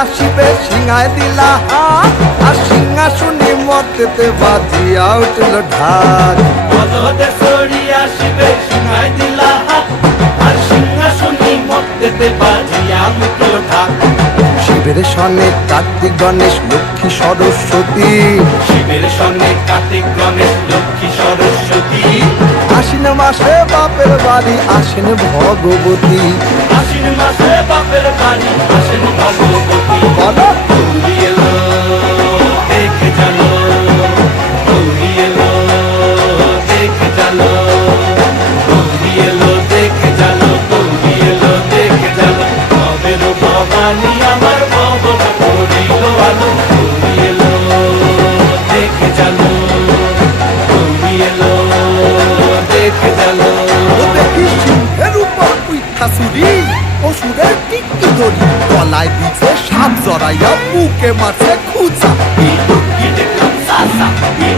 আসিবে সিংহায় দিলা হাত, আর সিংহাসনী মর্তেতে বাজিয়া উঠল ঢাক। পদতে সরি আসিবে সিংহায় দিলা হাত, আর সিংহাসনী মর্তেতে বাজিয়া উঠল ঢাক। শিবের সনে কার্তিক গণেশ লক্ষ্মী সরস্বতী, শিবের সঙ্গে কার্তিক গণেশ লক্ষ্মী সরস্বতী। আশ্বিন মাসে বাপের বাড়ি আসেন ভগবতী। আশ্বিন মাসে বাপের বাড়ি আসেন ভগবতী। বলো গৌরী এলো দেখে জানো, গৌরী এলো দেখে জানো, গৌরী এলো দেখে জানো, গৌরী এলো দেখে জানো। ভবের ভবানী আমার ভবটা করিল আলো। গৌরী এলো দেখে জানো, গৌরী এলো দেখে জানো। ও দেখি সিংহের উপর উইঠা চুরি, অসুরের টিকি ধরি, গলায় দিছে সাপ জড়াইয়া বুকে মারছে খুঁচা। কি দেখলাম সাসা, কি